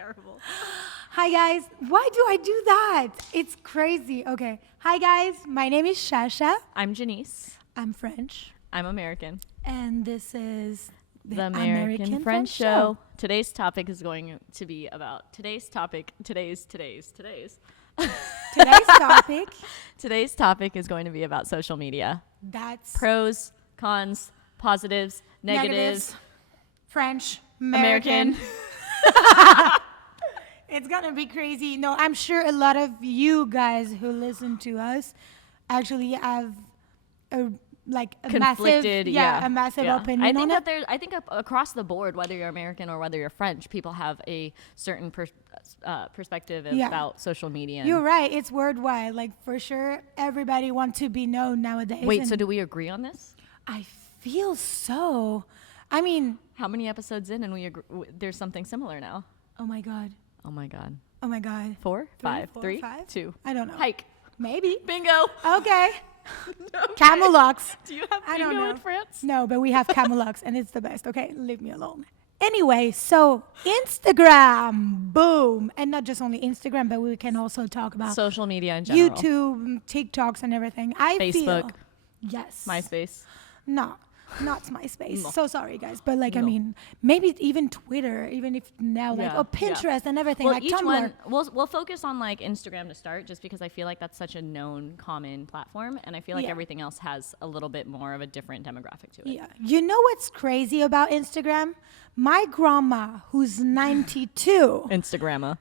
terrible. Hi guys, why do I do that? It's crazy. Okay. Hi guys, my name is Shasha. I'm Janice. I'm French. I'm American. And this is The American French Show. Today's topic is going to be about today's topic is going to be about social media. That's Pros, cons, positives, negatives. French, American. American. It's gonna be crazy. No, I'm sure a lot of you guys who listen to us actually have a Conflicted, massive opinion I think on that it. there's, I think across the board, whether you're American or whether you're French, people have a certain perspective about social media. You're right. It's worldwide. Like for sure, everybody wants to be known nowadays. Wait, and so do we agree on this? I feel so. I mean, How many episodes in and there's something similar now? oh my god. Oh my god. Oh my god. 4, 5, 4, 3, 5? 2. I don't know. Hike. Maybe. Bingo. Okay. No. Camelox. Do you have I don't bingo know. in France? No, but we have Camelox and it's the best. Okay, leave me alone. Anyway, so Instagram, boom. And not just only Instagram, but we can also talk about Social media in general. YouTube, TikToks and everything. I Facebook. feel. Yes. MySpace. No, not MySpace. No. So sorry, guys. But like, I No. mean, maybe even Twitter, even if now, like, Yeah, Pinterest and everything, Well, like each Tumblr. one, we'll focus on like Instagram to start, just because I feel like that's such a known, common platform, and I feel like Yeah. everything else has a little bit more of a different demographic to it. Yeah. You know what's crazy about Instagram? My grandma, who's 92, Instagramma.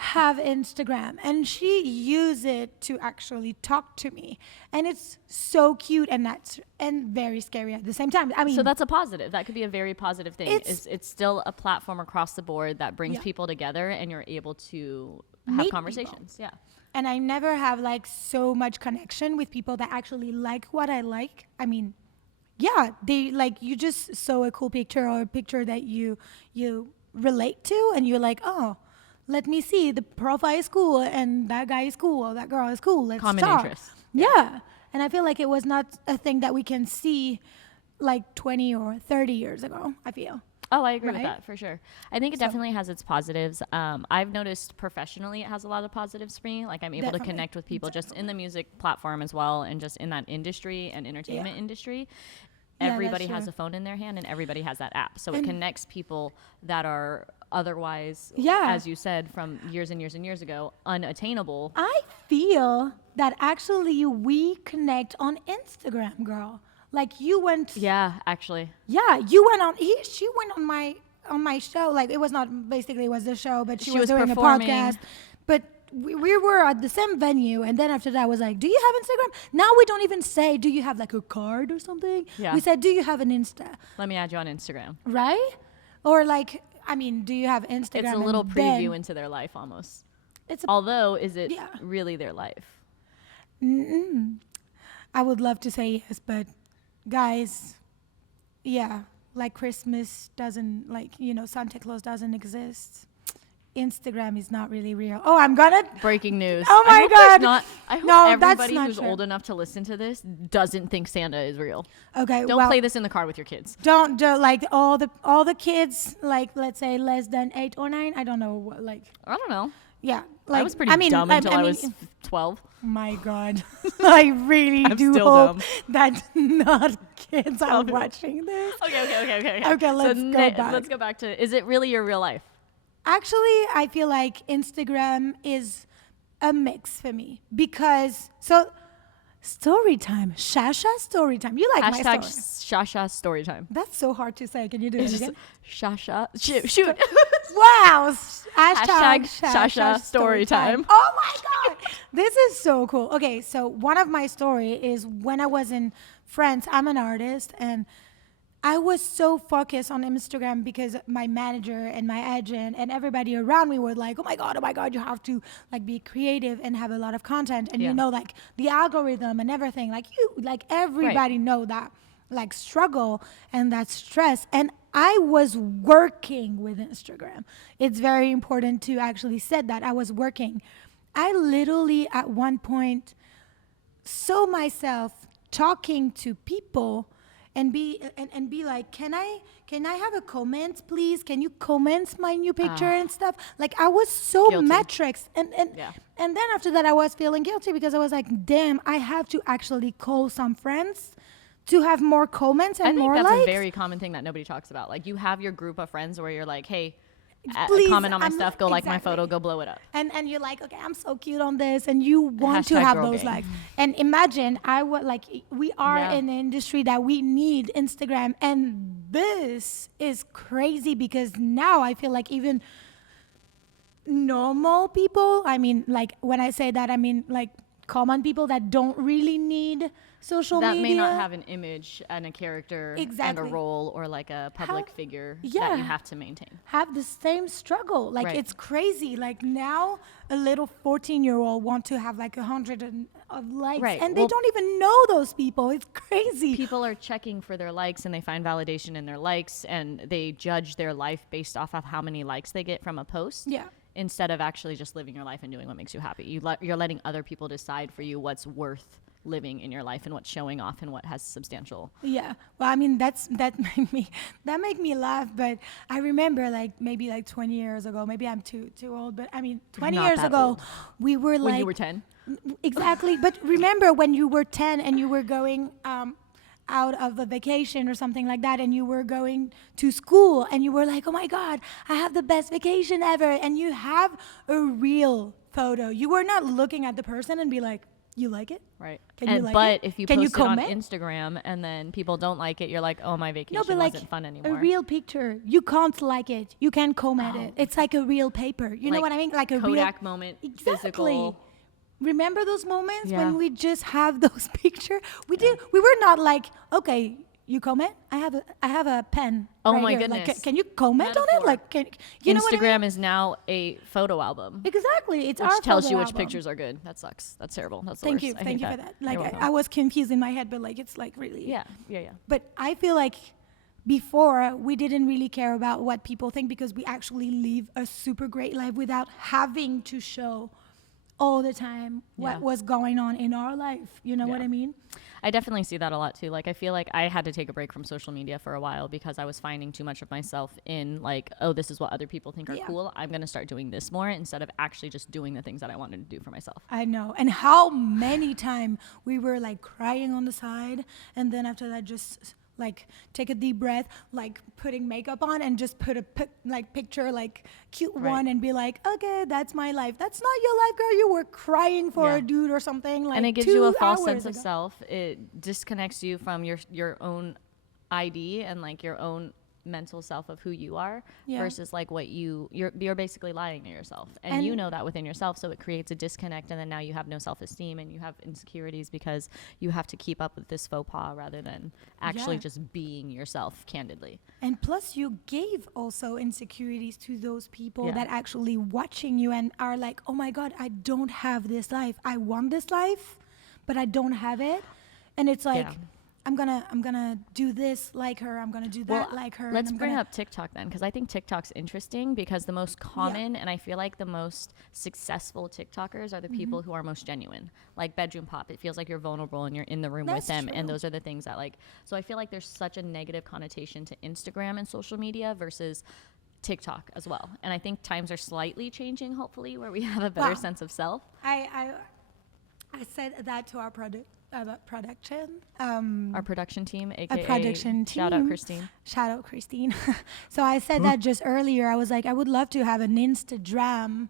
have Instagram and she use it to actually talk to me. And it's so cute and very scary at the same time. I mean, So that's a positive. That could be a very positive thing. It's- It's still a platform across the board that brings Yeah. people together, and you're able to have Meet conversations. Yeah. and I never have like so much connection with people that actually like what I like. I mean, yeah, they like, you just saw a cool picture or a picture that you relate to and you're like, oh, let me see, the profile is cool and that guy is cool or that girl is cool. Let's Common talk. interests. Yeah. And I feel like it was not a thing that we can see like 20 or 30 years ago, I feel. Oh, I agree with Right? that for sure. I think it So- definitely has its positives. I've noticed professionally it has a lot of positives for me. Like I'm able to Definitely. connect with people just in the music platform as well, and just in that industry and entertainment industry. Yeah, Everybody that's has true. a phone in their hand and everybody has that app. So it And- connects people that are otherwise, Yeah. as you said, from years and years and years ago, unattainable. I feel that actually we connect on Instagram, girl. Like you went, Yeah, actually. yeah, you went on. She went on my show. Like it was not basically it was the show, but she She was doing performing. a podcast. But we were at the same venue, and then after that, I was like, "Do you have Instagram?" Now we don't even say, "Do you have like a card or something?" Yeah. We said, "Do you have an Insta?" Let me add you on Instagram. Right? Or like, I mean, do you have Instagram? It's a little and preview then into their life almost. It's a Although, is it Yeah. really their life? I would love to say yes, but guys, yeah, like Christmas doesn't, like, Santa Claus doesn't exist. Instagram is not really real. Oh, I'm gonna. Breaking news. Oh I my hope there's God. Not, I hope No, that's everybody not who's true. old enough to listen to this doesn't think Santa is real. Okay, Don't well, play this in the car with your kids. Don't like all the kids, like, let's say less than 8 or 9. I don't know what, like, I don't know. yeah. Like, I was pretty dumb until I was mean, 12. my God, I really I'm do still hope dumb. that not kids are 12. watching this. Okay. Okay, let's go back. Let's go back to, is it really your real life? Actually, I feel like Instagram is a mix for me because story time, Shasha story time. You like my Hashtag story? Shasha story time. That's so hard to say. Can you do it It's just again? Shasha. Shoot. Wow! Hashtag Shasha story time. Oh my God, this is so cool. Okay, so one of my story is when I was in France. I'm an artist and I was so focused on Instagram because my manager and my agent and everybody around me were like, oh my God, you have to like be creative and have a lot of content. And Yeah. like the algorithm and everything, like everybody know that like struggle and that stress. And I was working with Instagram. It's very important to actually said that I was working. I literally at one point saw myself talking to people and be like, can I have a comment, please? Can you comment my new picture and stuff? Like, I was so Guilty. matrix, and then after that, I was feeling guilty because I was like, damn, I have to actually call some friends to have more comments and more likes. I think that's a very common thing that nobody talks about. Like, you have your group of friends where you're like, hey, please, comment on my stuff, go like my exactly. photo, go blow it up. And you're like, okay, I'm so cute on this, and you want to Hashtag have girl those gang. likes. And imagine, we are Yeah. in an industry that we need Instagram, and this is crazy because now I feel like even normal people, I mean, like when I say that, I mean like common people that don't really need social That media. may not have an image and a character and Exactly. a role or like a public figure Yeah. that you have to maintain. Have the same struggle. Like, Right. it's crazy. Like, now a little 14-year-old want to have like 100 of likes, Right. and they Well, don't even know those people. It's crazy. People are checking for their likes and they find validation in their likes and they judge their life based off of how many likes they get from a post. Yeah. Instead of actually just living your life and doing what makes you happy. You're letting other people decide for you what's worth living in your life and what's showing off and what has substantial. Yeah. Well, I mean, that made me laugh. But I remember, like, maybe like 20 years ago. Maybe I'm too old. But I mean, 20 Not years that ago, old. we were like, When you were 10? Exactly. But remember when you were 10 and you were going out of a vacation or something like that, and you were going to school, and you were like, oh my God, I have the best vacation ever. And you have a real photo. You were not looking at the person and be like, you like it? Right. Can you like but it? if you Can you post it on comment? Instagram and then people don't like it, you're like, oh, my vacation No, but like wasn't fun a anymore. real picture, you can't like it. You can comment it. It's like a real paper. You know Like what I mean? Like a Kodak real moment, Exactly. physical. Remember those moments Yeah. when we just have those pictures? We were not like, okay, you comment? I have a pen. Oh right my here. goodness. Like, can you comment on it? Metaphor. Like, you know what I Instagram mean? is now a photo album, Exactly. It's which our tells photo you which album. pictures are good. That sucks. That's terrible. That's the Thank worst. you. I Thank hate you for that. Like, You're welcome. I was confused in my head, but like, it's like really. Yeah. But I feel like before we didn't really care about what people think because we actually live a super great life without having to show all the time what Yeah. was going on in our life. You know what Yeah. I mean? I definitely see that a lot too. Like, I feel like I had to take a break from social media for a while because I was finding too much of myself in like, oh, this is what other people think are Yeah. cool. I'm going to start doing this more instead of actually just doing the things that I wanted to do for myself. I know. And how many times we were like crying on the side, and then after that, just like take a deep breath, like putting makeup on, and just put a picture, like cute Right. one, and be like, okay, that's my life. That's not your life, girl. You were crying for Yeah. a dude or something. Like, And it gives you a 2 false hours sense of ago. self. It disconnects you from your own ID and like your own mental self of who you are Yeah. versus like what you're basically lying to yourself, and you And- know that within yourself, so it creates a disconnect, and then now you have no self-esteem and you have insecurities because you have to keep up with this faux pas rather than actually Yeah. just being yourself candidly. And plus, you gave also insecurities to those people Yeah. that actually watching you and are like, oh my God, I don't have this life. I want this life, but I don't have it. And it's like, Yeah. I'm gonna do this like her. I'm gonna do that like her. and Let's I'm bring gonna- up TikTok then, because I think TikTok's interesting because the most common and I feel like the most successful TikTokers are the Mm-hmm. people who are most genuine. Like Bedroom Pop, it feels like you're vulnerable and you're in the room That's with them, and true. those are the things that like. So I feel like there's such a negative connotation to Instagram and social media versus TikTok as well. And I think times are slightly changing, hopefully, where we have a better Wow. sense of self. I said that to our production. Our production team, aka production shout out team. Christine. Shout out Christine. So I said that just earlier. I was like, I would love to have an Instagram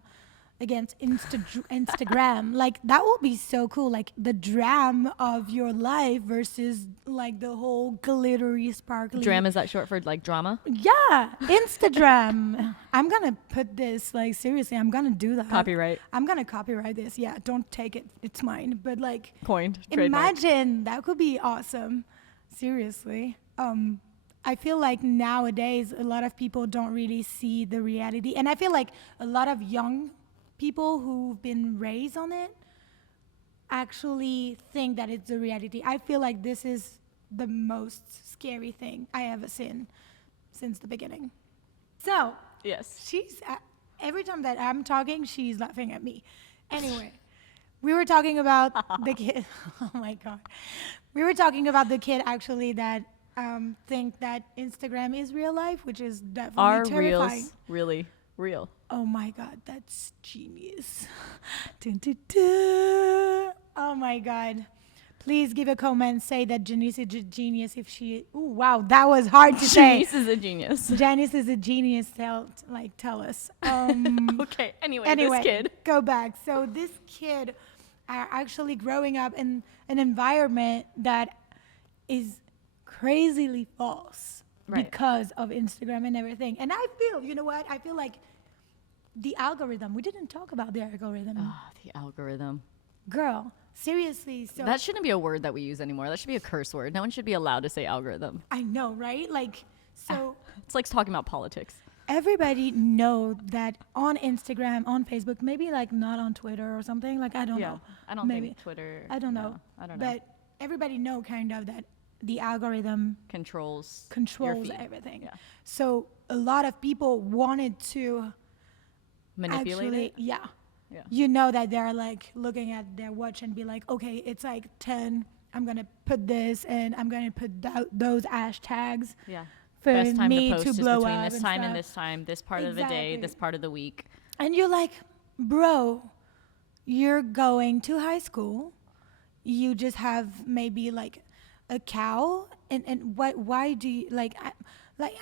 against Instagram. Like, that would be so cool. Like, the dram of your life versus like the whole glittery, sparkly. Dram, is that short for like drama? Yeah, Instagram. I'm gonna put this, like, seriously. I'm gonna do that. Copyright. I'm gonna copyright this. Yeah, don't take it. It's mine. But like, Coined. Trademark. imagine that could be awesome. Seriously. I feel like nowadays a lot of people don't really see the reality, and I feel like a lot of young people who've been raised on it actually think that it's the reality. I feel like this is the most scary thing I ever seen since the beginning. So Yes. she's every time that I'm talking, she's laughing at me. Anyway, we were talking about the kid. Oh my God, we were talking about the kid actually that think that Instagram is real life, which is definitely Are terrifying. reels really real? Oh my God, that's genius. Dun, dun, dun. Oh my God. Please give a comment, say that Janice is a genius if she, ooh, wow, that was hard to say. Janice is a genius. Janice is a genius, tell us. Okay, anyway, this kid. Go back. So this kid are actually growing up in an environment that is crazily false Right. because of Instagram and everything. And I feel, you know what? I feel like the algorithm, we didn't talk about the algorithm. Oh, the algorithm. Girl, seriously. So That shouldn't be a word that we use anymore. That should be a curse word. No one should be allowed to say algorithm. I know, right? Like, so It's like talking about politics. everybody know that on Instagram, on Facebook, maybe like not on Twitter or something. Like, I don't know. I don't Maybe. think Twitter. I don't know. no, I don't know. But everybody know kind of that the algorithm Controls. your controls feed. everything. Yeah. So a lot of people wanted to Manipulate actually, it. yeah. Yeah. You know that they're like looking at their watch and be like, okay, it's like 10. I'm gonna put this and I'm gonna put those hashtags Yeah. for Best time me to post to is blow between up this and time stuff. and this time, this part of the day, this Exactly. part of the week. And you're like, bro, you're going to high school. You just have maybe like a cow, and why do you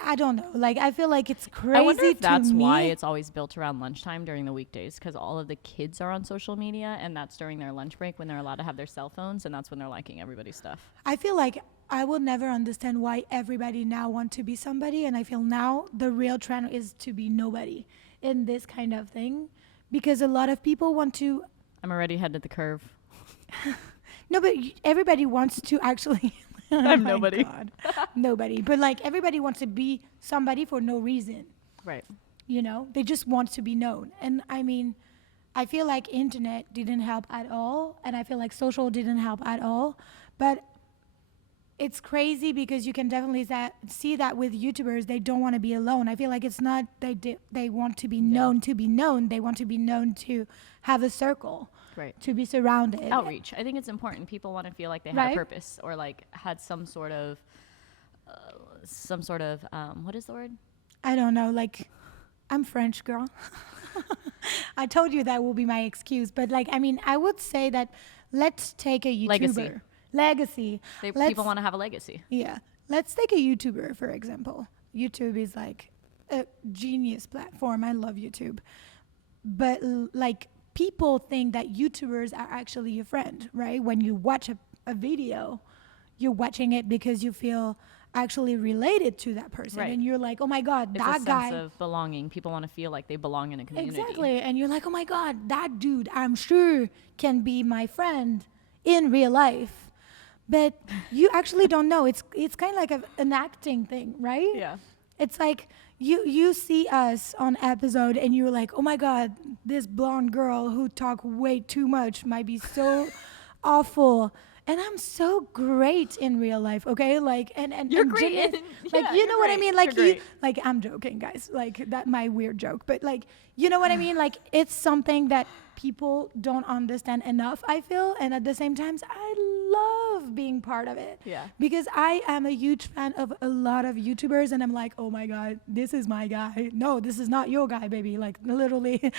I don't know. Like, I feel like it's crazy I wonder if to that's me. why it's always built around lunchtime during the weekdays, because all of the kids are on social media, and that's during their lunch break when they're allowed to have their cell phones, and that's when they're liking everybody's stuff. I feel like I will never understand why everybody now want to be somebody, and I feel now the real trend is to be nobody in this kind of thing, because a lot of people want to. I'm already ahead of the curve. No, but everybody wants to actually. Oh I'm my nobody. God. Nobody, but like everybody wants to be somebody for no reason. Right. You know, they just want to be known. And I mean, I feel like internet didn't help at all, and I feel like social didn't help at all. But it's crazy because you can definitely see that with YouTubers, they don't want to be alone. I feel like it's not they want to be known to be known. They want to be known to have a circle, Right. to be surrounded. Outreach. I think it's important. People want to feel like they had Right. a purpose, or like had some sort of what is the word? I don't know, like, I'm French, girl. I told you that will be my excuse, but like, I mean, I would say that let's take a YouTuber. Legacy. People want to have a legacy. Yeah. Let's take a YouTuber, for example. YouTube is like a genius platform. I love YouTube. But like, people think that YouTubers are actually your friend, right? When you watch a video, you're watching it because you feel actually related to that person. Right. And you're like, oh my God, It's that a guy. sense of belonging. People want to feel like they belong in a community. Exactly. And you're like, oh my God, that dude, I'm sure can be my friend in real life. But you actually don't know. It's kind of like an acting thing, right? Yeah. It's like you see us on episode and you're like, oh my God, this blonde girl who talk way too much might be so awful. And I'm so great in real life, okay? Like, and You're and great Janice- in- like, yeah, you you're know what I great. mean? Like, You're you, great. like, I'm joking, guys. Like, that my weird joke, but like, you know what I mean? Like, it's something that people don't understand enough, I feel, and at the same time, I love being part of it. Yeah. Because I am a huge fan of a lot of YouTubers, and I'm like, oh my God, this is my guy. No, this is not your guy, baby. Like, literally,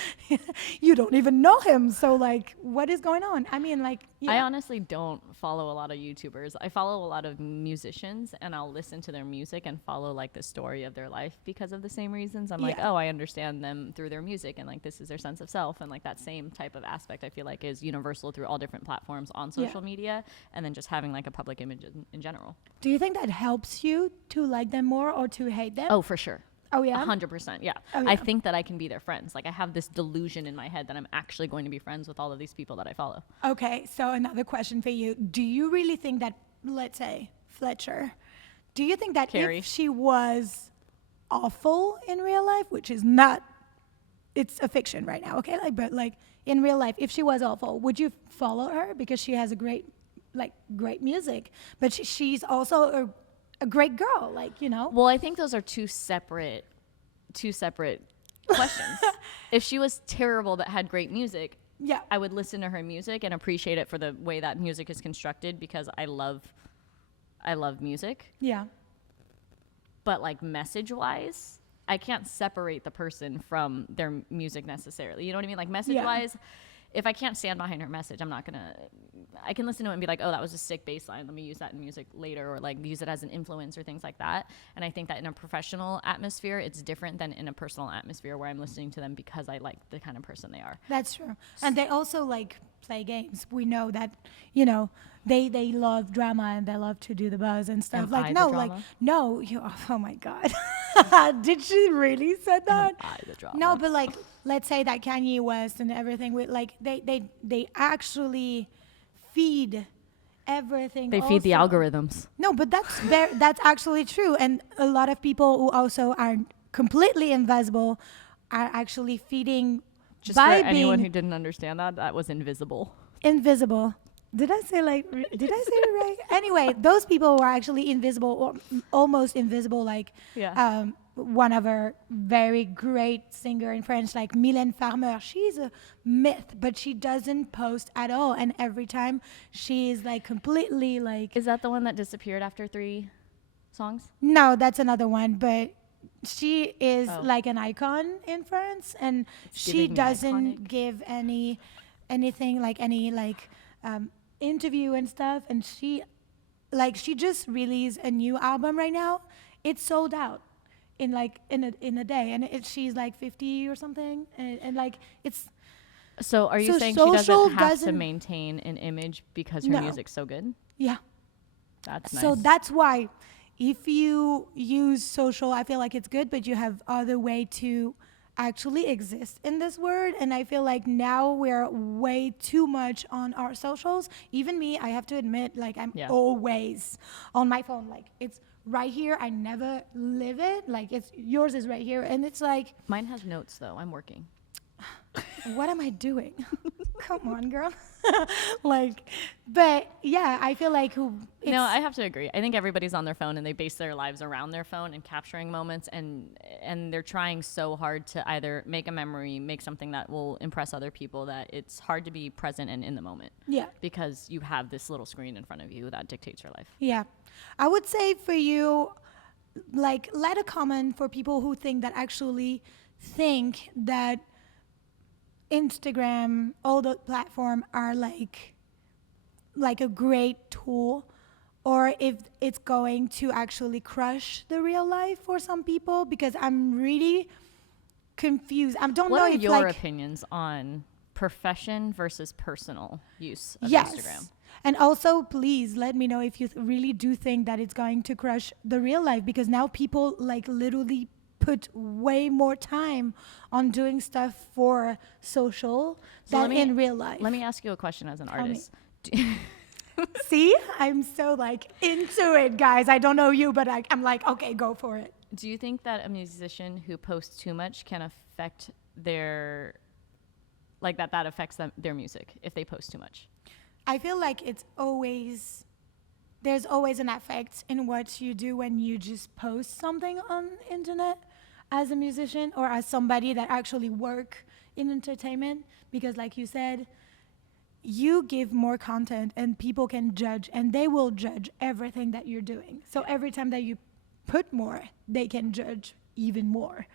you don't even know him. So, like, what is going on? I mean, like, yeah. I honestly don't follow a lot of YouTubers. I follow a lot of musicians, and I'll listen to their music and follow like the story of their life because of the same reasons. I'm like, Yeah. oh, I understand them through their music, and like this is their sense of self, and like that same type of aspect I feel like is universal through all different platforms on Yeah. social media, and then just having like a public image in general. Do you think that helps you to like them more or to hate them? Oh, for sure. Oh, yeah? 100%. Yeah. Oh, I yeah. think that I can be their friends. Like I have this delusion in my head that I'm actually going to be friends with all of these people that I follow. Okay, so another question for you. Do you really think that, let's say, Fletcher, do you think that Carrie. if she was awful in real life, which is not, it's a fiction right now, okay? Like, but like in real life, if she was awful, would you follow her because she has a great music, but she's also a great girl, like, you know? Well, I think those are two separate questions. If she was terrible but had great music, Yeah. I would listen to her music and appreciate it for the way that music is constructed because I love music. Yeah. but like message wise, I can't separate the person from their music necessarily. You know what I mean? Like message wise, if I can't stand behind her message, I'm not gonna. I can listen to it and be like, oh, that was a sick bass line. Let me use that in music later, or like use it as an influence or things like that. And I think that in a professional atmosphere, it's different than in a personal atmosphere where I'm listening to them because I like the kind of person they are. That's true. And they also like play games. We know that, they love drama and they love to do the buzz and stuff. Am Like I the no, drama? like no, oh my God. Did she really said that? Am I the drama? No, but like let's say that Kanye West and everything with like they actually feed everything. They feed the also. algorithms. No, but that's actually true. And a lot of people who also are completely invisible are actually feeding Just by for anyone being who didn't understand that, that was invisible. invisible. Did I say did I say it right? Anyway, those people were actually invisible or almost invisible, like Yeah. one of our very great singer in French, like Mylène Farmer. She's a myth, but she doesn't post at all. And every time she's like completely like, Is that the one that disappeared after 3 songs? no, that's another one, but she is Oh. like an icon in France, and she giving me doesn't iconic. give anything like any like interview and stuff. And she just released a new album right now. It's sold out in a day, and she's like 50 or something, and like it's So are you So saying she social doesn't have to doesn't- maintain an image because her No. music's so good? yeah. That's nice. So that's why if you use social, I feel like it's good, but you have other way to actually exist in this world. And I feel like now we're way too much on our socials. Even me, I have to admit, like I'm Yeah. always on my phone. Like it's right here. I never leave it. Like it's yours is right here. And it's like, Mine has notes though. I'm working. what am I doing? Come on, girl. But yeah, I feel like No, I have to agree. I think everybody's on their phone and they base their lives around their phone and capturing moments, and they're trying so hard to either make a memory, make something that will impress other people, that it's hard to be present and in the moment yeah. because you have this little screen in front of you that dictates your life. Yeah. I would say for you, like, let a comment for people who actually think that Instagram, all the platform are like a great tool, or if it's going to actually crush the real life for some people, because I'm really confused. I don't What know are if your like opinions on profession versus personal use of yes. Instagram? And also, please let me know if you really do think that it's going to crush the real life, because now people like literally put way more time on doing stuff for social than in real life. Let me ask you a question as an me. artist. See, I'm so like into it, guys. I don't know you, but I'm like, okay, go for it. Do you think that a musician who posts too much can affect their, like that affects their music if they post too much? I feel like there's always an effect in what you do when you just post something on internet as a musician or as somebody that actually work in entertainment, because like you said, you give more content and people can judge, and they will judge everything that you're doing. So every time that you put more, they can judge even more,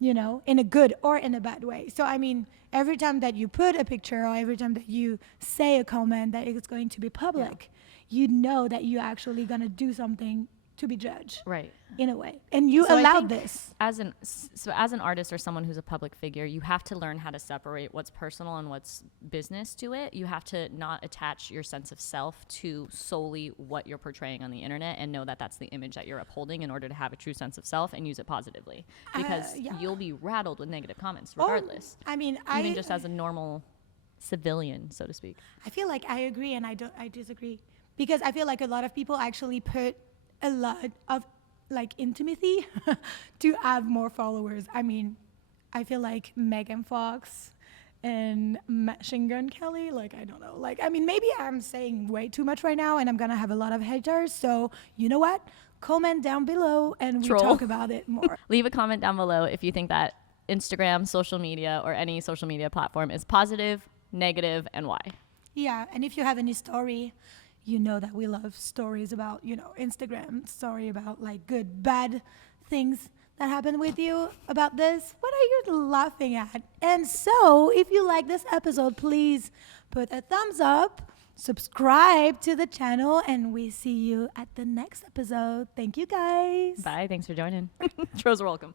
in a good or in a bad way. So I mean, every time that you put a picture or every time that you say a comment that it's going to be public, you know that you're actually going to do something to be judged. Right. In a way. And you So I allowed think this. as an artist or someone who's a public figure, you have to learn how to separate what's personal and what's business to it. You have to not attach your sense of self to solely what you're portraying on the internet, and know that that's the image that you're upholding in order to have a true sense of self and use it positively, because yeah. you'll be rattled with negative comments Or, regardless, I mean, even just as a normal civilian, so to speak. I feel like I agree and I disagree, because I feel like a lot of people actually put a lot of like intimacy to have more followers. I mean, I feel like Megan Fox and Machine Gun Kelly, like, I don't know. Like, I mean, maybe I'm saying way too much right now and I'm going to have a lot of haters. So, you know what? Comment down below and we Troll. talk about it more. Leave a comment down below if you think that Instagram, social media, or any social media platform is positive, negative, and why. Yeah, and if you have any story, you know that we love stories about, Instagram, story about like good, bad things that happened with you about this? What are you laughing at? And so, if you like this episode, please put a thumbs up, subscribe to the channel, and we see you at the next episode. Thank you, guys. Bye. Thanks for joining. Trolls are welcome.